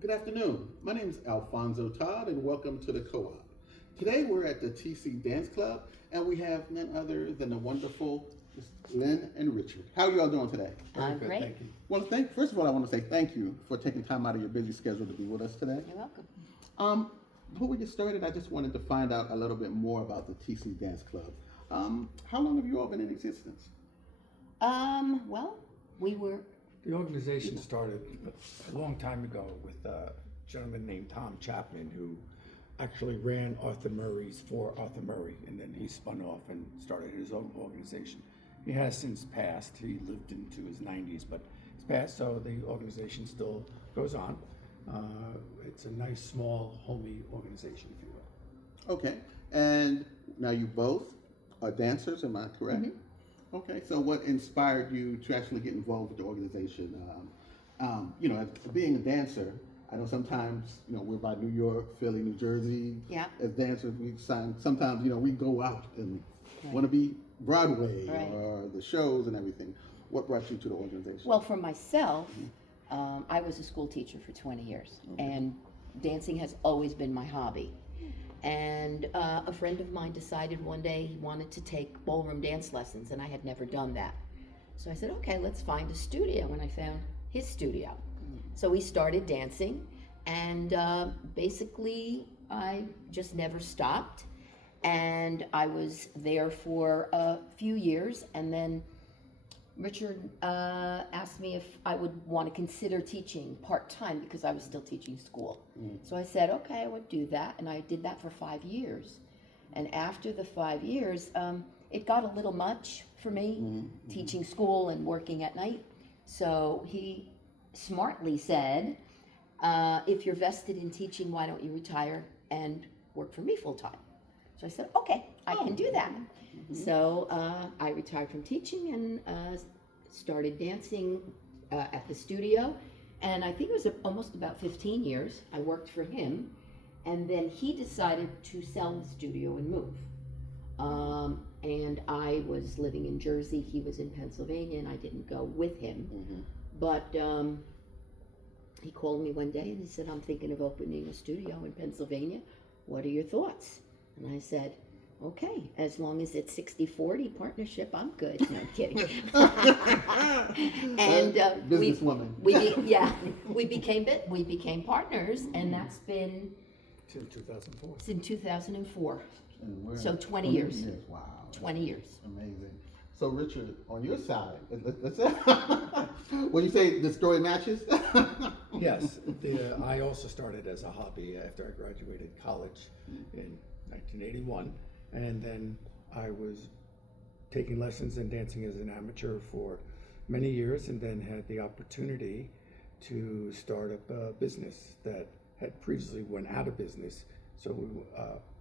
Good afternoon. My name is Alfonso Todd, and welcome to the Co-op. Today we're at the TC Dance Club, and we have none other than the wonderful Lynn and Richard. How are you all doing today? I'm great. Thank you. Well, first of all, I want to say thank you for taking time out of your busy schedule to be with us today. You're welcome. Before we get started, I just wanted to find out a little bit more about the TC Dance Club. How long have you all been in existence? Well, we were, The organization started a long time ago with a gentleman named Tom Chapman, who actually ran Arthur Murray's for Arthur Murray, and then he spun off and started his own organization. He has since passed. He lived into his 90s, but he's passed, so the organization still goes on. It's a nice, small, homey organization, if you will. Okay, and now you both are dancers, am I correct? Okay, so what inspired you to actually get involved with the organization? Being a dancer, I know sometimes, we're by New York, Philly, New Jersey. Yeah. As dancers, we sign, sometimes, we go out and Right. want to be Broadway Right. or the shows and everything. What brought you to the organization? well, for myself, I was a school teacher for 20 years, and dancing has always been my hobby. And a friend of mine decided one day he wanted to take ballroom dance lessons, and I had never done that. So I said, okay, let's find a studio, and I found his studio. So we started dancing, and basically I just never stopped. And I was there for a few years, and then Richard asked me if I would want to consider teaching part-time because I was still teaching school. So I said, okay, I would do that, and I did that for 5 years. And after the 5 years, it got a little much for me, teaching school and working at night. So he smartly said, if you're vested in teaching, why don't you retire and work for me full-time? So I said, okay, I can do that. So I retired from teaching and started dancing at the studio. And I think it was almost about 15 years. I worked for him. And then he decided to sell the studio and move. And I was living in Jersey. He was in Pennsylvania, and I didn't go with him. But he called me one day and he said, I'm thinking of opening a studio in Pennsylvania. What are your thoughts? And I said, okay, as long as it's 60-40 partnership, I'm good. No, I'm kidding. And businesswoman. we became partners, and that's been Since 2004. since 2004. And we're So 20 years. Wow. 20 years. Amazing. So Richard, on your side, let's when you say the story matches? Yes, I also started as a hobby after I graduated college in 1981, and then I was taking lessons and dancing as an amateur for many years, and then had the opportunity to start up a business that had previously went out of business. So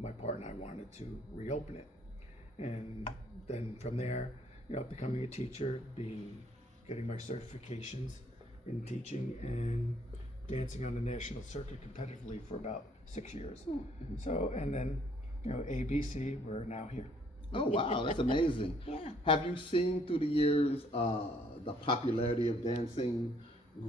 my partner and I wanted to reopen it, and then from there, becoming a teacher, getting my certifications in teaching and dancing on the national circuit competitively for about 6 years. So, and then, ABC, we're now here. Oh wow, that's amazing. Yeah. Have you seen through the years the popularity of dancing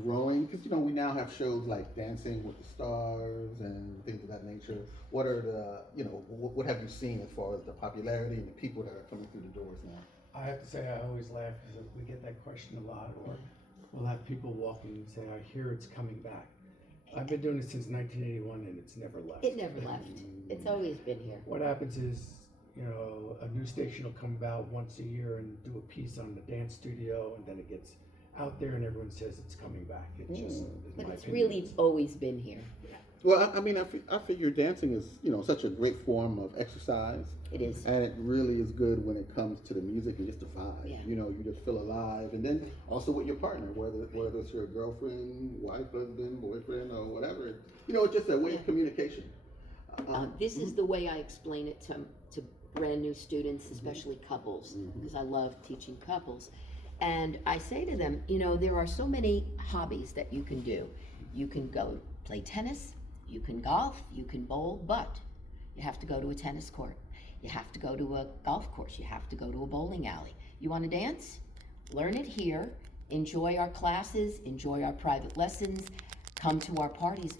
growing? Because we now have shows like Dancing with the Stars and things of that nature. What are the what have you seen as far as the popularity and the people that are coming through the doors now? I have to say, I always laugh because we get that question a lot, or we'll have people walking and say, I hear it's coming back. I've been doing it since 1981 and it's never left. It never left. It's always been here. What happens is, a new station will come about once a year and do a piece on the dance studio, and then it gets out there and everyone says it's coming back. It just is But my it's opinion. really always been here. Well, I figure dancing is such a great form of exercise. It is. And it really is good when it comes to the music and just the vibe. Yeah. You just feel alive. And then also with your partner, whether it's your girlfriend, wife, husband, boyfriend, or whatever. It's just a way of communication. This is the way I explain it to brand new students, especially couples, because I love teaching couples. And I say to them, there are so many hobbies that you can do. You can go play tennis, you can golf, you can bowl, but you have to go to a tennis court. You have to go to a golf course. You have to go to a bowling alley. You want to dance? Learn it here. Enjoy our classes. Enjoy our private lessons. come to our parties,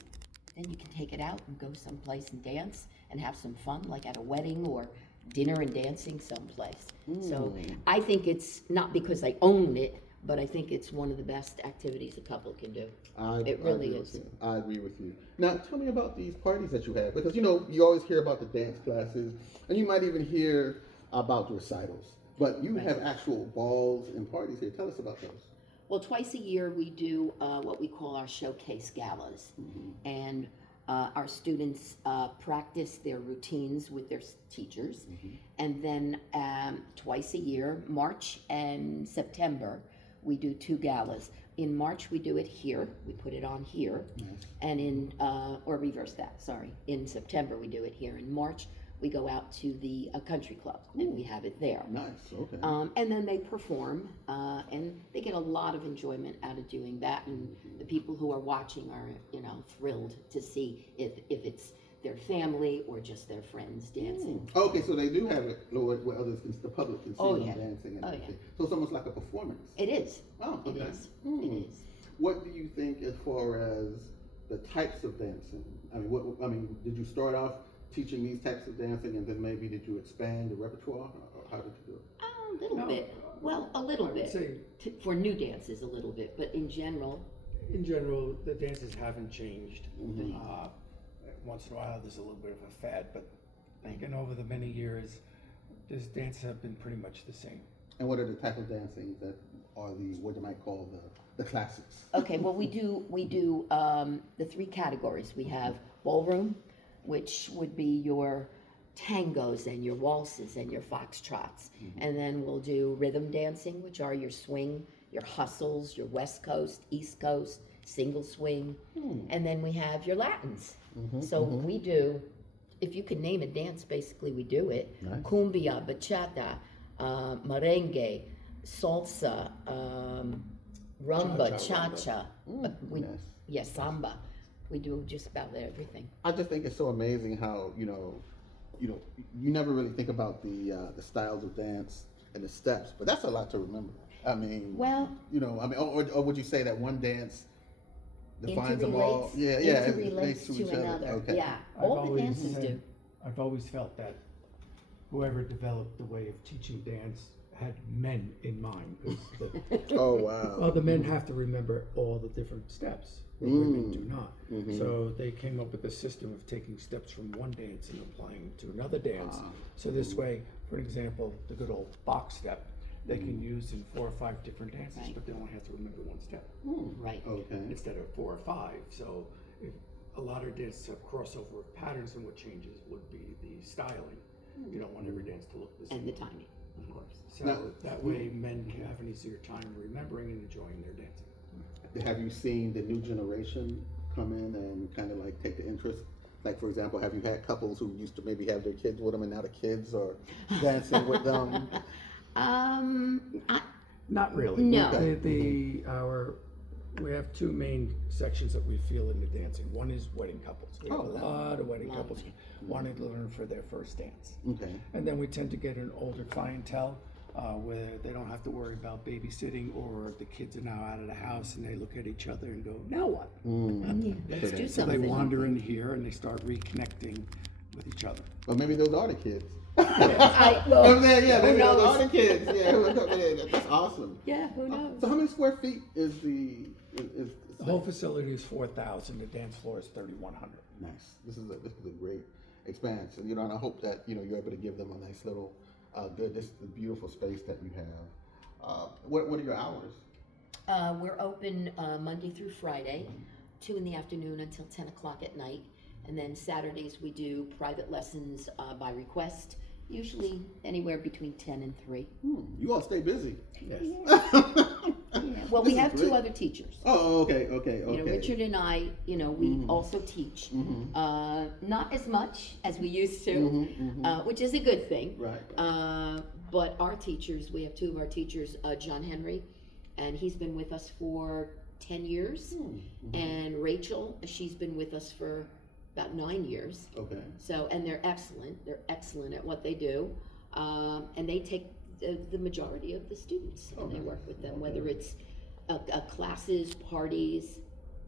then you can take it out and go someplace and dance and have some fun, like at a wedding or dinner and dancing someplace. So I think it's not because I own it, but I think it's one of the best activities a couple can do. It really is. I agree with you. Now, tell me about these parties that you have, because you know you always hear about the dance classes, and you might even hear about recitals. But you have actual balls and parties here. Tell us about those. Well, twice a year we do what we call our showcase galas, and our students practice their routines with their teachers, and then twice a year, March and September, we do 2 galas. In March we do it here, we put it on here, and or reverse that, sorry. In September we do it here. In March we go out to the country club and we have it there. Nice, okay. And then they perform, and they get a lot of enjoyment out of doing that. And the people who are watching are, thrilled to see if it's their family or just their friends dancing. Okay, so they do have it where others, the public can see them yeah. dancing and Oh, everything. yeah. So it's almost like a performance. It is. Oh, okay. It is. It is. What do you think as far as the types of dancing? I mean, did you start off teaching these types of dancing, and then maybe did you expand the repertoire, or how did you do it? A little bit. Well, a little bit. Say, For new dances, a little bit, but in general. the dances haven't changed. Once in a while, there's a little bit of a fad, but thinking over the many years, these dances have been pretty much the same. And what are the type of dancing that are what you might call the classics? Okay, well, we do the 3 categories. We have ballroom, which would be your tangos and your waltzes and your foxtrots. And then we'll do rhythm dancing, which are your swing, your hustles, your West Coast, East Coast, single swing. And then we have your Latins. So we do, if you can name a dance, basically we do it. Nice. Cumbia, bachata, merengue, salsa, rumba, cha-cha. Yes, samba. We do just about everything. I just think it's so amazing how you never really think about the styles of dance and the steps, but that's a lot to remember. I mean, or would you say that one dance defines them all? It relates to each other. another. Okay. Yeah, all the dances do. I've always felt that whoever developed the way of teaching dance had men in mind. 'Cause Oh wow. well, the men have to remember all the different steps. The women do not. So they came up with a system of taking steps from one dance and applying them to another dance. So this way, for example, the good old box step, they can use in 4 or 5 different dances, Right. but they only have to remember one step Right. Okay. instead of 4 or 5. So if a lot of dances have crossover of patterns, and what changes would be the styling. You don't want every dance to look the same. And the timing, of course. So Now- that way men can have an easier time remembering and enjoying their dancing. Have you seen the new generation come in and kind of like take the interest? Like, for example, have you had couples who used to maybe have their kids with them and now the kids are dancing with them? Not really. No. We have 2 main sections that we feel in the dancing. One is wedding couples. We have a lot of wedding couples wanting to learn for their first dance. Okay. And then we tend to get an older clientele where they don't have to worry about babysitting, or the kids are now out of the house and they look at each other and go, now what? Let's do So they something. wander in here and they start reconnecting with each other. Or maybe those are the kids. Who Maybe those knows? are the kids. Yeah, who coming in. That's awesome. Yeah, who knows? So how many square feet is the? The whole facility is 4,000. The dance floor is 3,100. Nice. This is a great expansion. And I hope that you're able to give them a nice little this beautiful space that you have. What are your hours? We're open Monday through Friday, 2 in the afternoon until 10 o'clock at night. And then Saturdays we do private lessons by request, usually anywhere between 10 and 3. You all stay busy. Yes. Well, This we is have great. 2 other teachers. Oh, okay. Richard and I, we also teach. Not as much as we used to, which is a good thing. Right. But our teachers, we have 2 of our teachers, John Henry, and he's been with us for 10 years. And Rachel, she's been with us for about 9 years. Okay. So, and they're excellent. They're excellent at what they do. And they take the majority of the students and they work with them, whether it's classes, parties,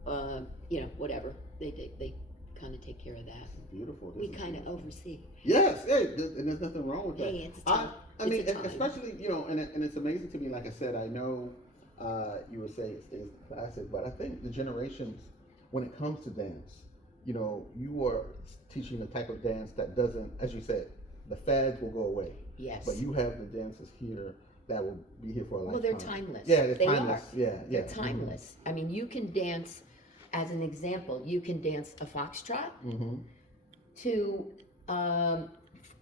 whatever. They kind of take care of that. Beautiful. We kind of oversee. Yes, and there's nothing wrong with that. Hey, it's a time. I mean, It's a time. especially, and it's amazing to me, like I said, I know you would say it stays classic, but I think the generations, when it comes to dance, you are teaching a type of dance that doesn't, as you said, the fads will go away. Yes. But you have the dances here that will be here for a lifetime. Well, they're timeless. Yeah, they're They timeless. are. Yeah, yeah. They're timeless. I mean, you can dance, as an example, you can dance a foxtrot to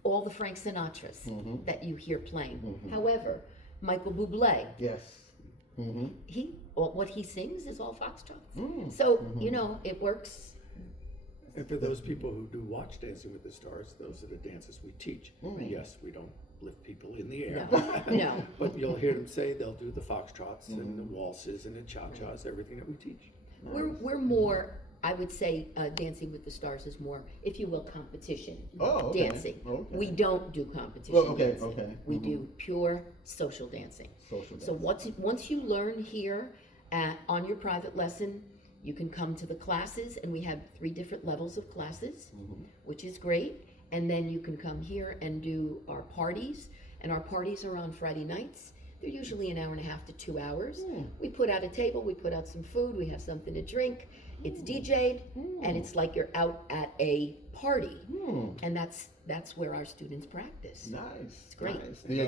all the Frank Sinatras that you hear playing. However, Michael Bublé, Yes. what he sings is all foxtrots. So, it works. And for those people who do watch Dancing with the Stars, those are the dances we teach. Yes, we don't lift people in the air. No. But you'll hear them say they'll do the foxtrots and the waltzes and the cha-chas, everything that we teach. We're more, I would say, Dancing with the Stars is more, if you will, competition dancing. Okay. We don't do competition Well, okay, dancing. okay. We do pure social dancing. So once you learn here on your private lesson, you can come to the classes, and we have 3 different levels of classes, which is great. And then you can come here and do our parties, and our parties are on Friday nights. They're usually an hour and a half to 2 hours. We put out a table, we put out some food, we have something to drink. It's DJ'd, and it's like you're out at a party. And that's where our students practice. Nice. It's great. Nice. Do you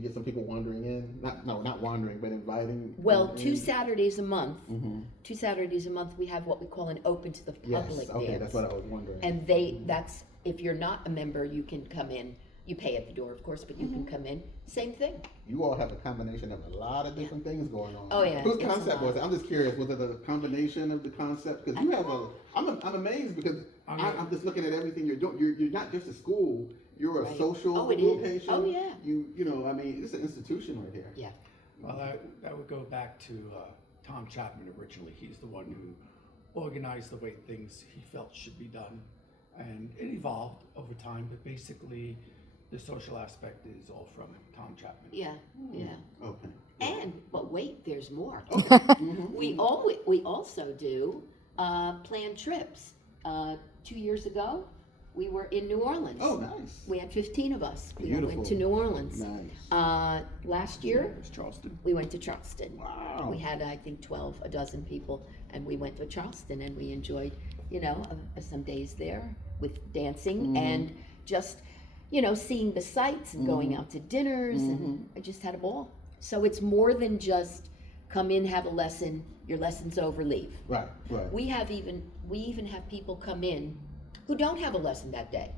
get some people wandering in? Not wandering, but inviting. Well, them 2 in? Saturdays a month. 2 Saturdays a month, we have what we call an open to the public Yes. Okay, dance. that's what I was wondering. And that's if you're not a member, you can come in. You pay at the door, of course, but you can come in. Same thing. You all have a combination of a lot of different things going on. Oh, yeah, Whose it's a concept lot. was it? I'm just curious. Was it a combination of the concept? Because you have I'm amazed because I'm just looking at everything you're doing. You're not just a school. You're a Right. social Oh, it is. location. Oh, yeah. I mean, it's an institution right here. Yeah. Well, that would go back to Tom Chapman originally. He's the one who organized the way things he felt should be done. And it evolved over time, but basically the social aspect is all from Tom Chapman. Yeah. Okay. But wait, there's more. Mhm. We also do planned trips. 2 years ago, we were in New Orleans. Oh, nice. We had 15 of us. We Beautiful. went to New Orleans. Nice. Last year, It was Charleston. we went to Charleston. Wow. We had, I think, a dozen people, and we went to Charleston, and we enjoyed, some days there with dancing and just, seeing the sights and going out to dinners, and I just had a ball. So it's more than just come in, have a lesson, your lesson's over, leave. Right. We even have people come in who don't have a lesson that day.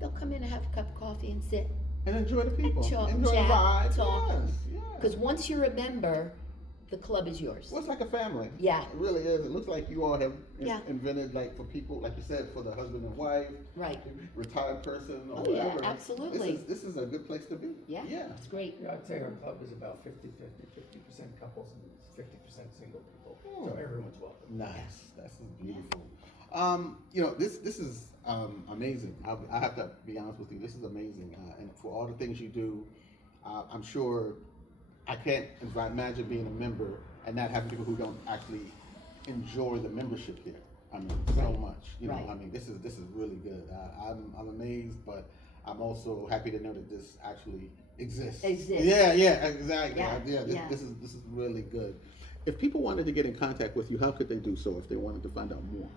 They'll come in and have a cup of coffee and sit. And enjoy the people. Chat, Enjoy the vibe. talk. Yes. Because once you're a member, the club is yours. Well, it's like a family. Yeah. It really is. It looks like you all have Yeah. invented, like, for people, like you said, for the husband and wife, Right. retired person, or Oh, yeah, whatever. absolutely. This is a good place to be. Yeah. It's great. Yeah, I'd say our club is about 50% couples and 50% single people. So everyone's welcome. Nice. That's beautiful. This is amazing. I have to be honest with you. This is amazing, and for all the things you do, I'm sure I can't imagine being a member and not having people who don't actually enjoy the membership here. I mean, so much. Right. I mean, this is really good. I'm amazed, but I'm also happy to know that this actually exists. Yeah, exactly. Yeah. This is really good. If people wanted to get in contact with you, how could they do so if they wanted to find out more?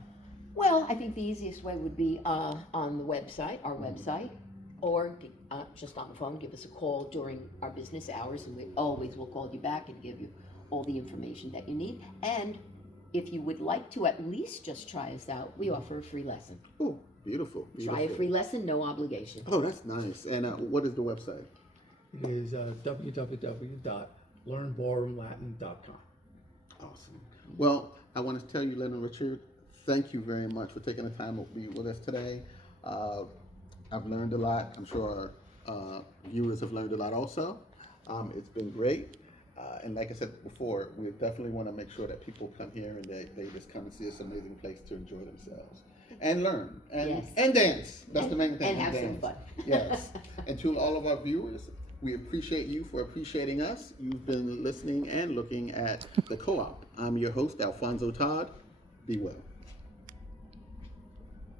Well, I think the easiest way would be on the website, our website, or just on the phone. Give us a call during our business hours, and we always will call you back and give you all the information that you need. And if you would like to at least just try us out, we offer a free lesson. Oh, beautiful. Try a free lesson, no obligation. Oh, that's nice. And what is the website? It is www.learnballroomlatin.com. Awesome. Well, I want to tell you, Lynn and Richard, thank you very much for taking the time to be with us today. I've learned a lot. I'm sure our viewers have learned a lot also. It's been great. And like I said before, we definitely want to make sure that people come here and they just come and see this amazing place to enjoy themselves and learn and dance. That's the main thing. And have some dance. fun. Yes. And to all of our viewers, we appreciate you for appreciating us. You've been listening and looking at The Co-op, I'm your host, Alfonso Todd. Be well.